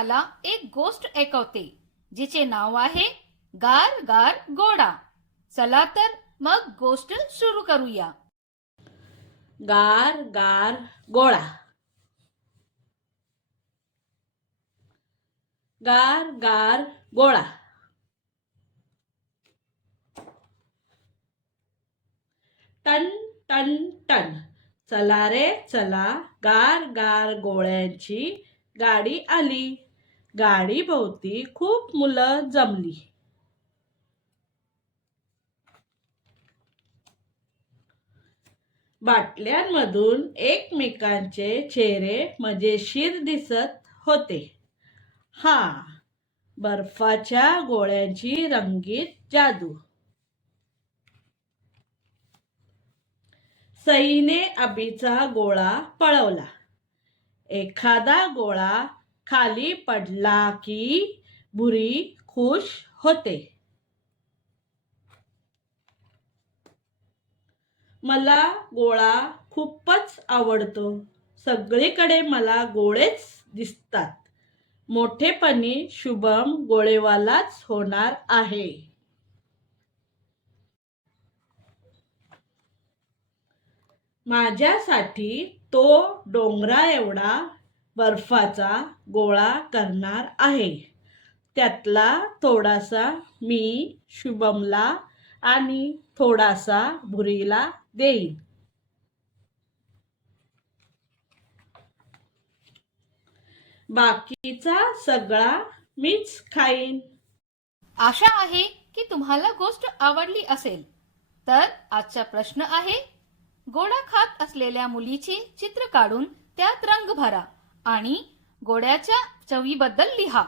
तुम्हाला एक गोष्ट ऐकवते जिचे नाव आहे गार गार गोडा। चला तर मग गोष्ट सुरू करूया। गार गार गोळा। गार गार गोळा। टन टन टन, चला रे चला, गार गार गोळ्यांची गाडी आली। गाडी भोवती खूप मुलं जमली। बाटल्यांमधून एकमेकांचे चेहरे मजेशीर दिसत होते। हा, बर्फाच्या गोळ्यांची रंगीत जादू। सईने अबीचा गोळा पळवला। एखादा गोळा खाली पडला की भुरी खुश होते। मला गोळा खूपच आवडतो। सगळीकडे मला गोळेच दिसतात। मोठेपणी शुभम गोळेवालाच होणार आहे। माझ्यासाठी तो डोंगरा एवढा बर्फाचा गोळा करणार आहे। त्यातला थोडासा मी शुभमला आणि थोडासा भुरीला देईन। बाकीचा सगळा मीच खाईन। आशा आहे की तुम्हाला गोष्ट आवडली असेल। तर आजचा प्रश्न आहे, गोडा खात असलेल्या मुलीचे चित्र काढून त्यात रंग भरा आणि गोड्याच्या चवीबद्दल लिहा।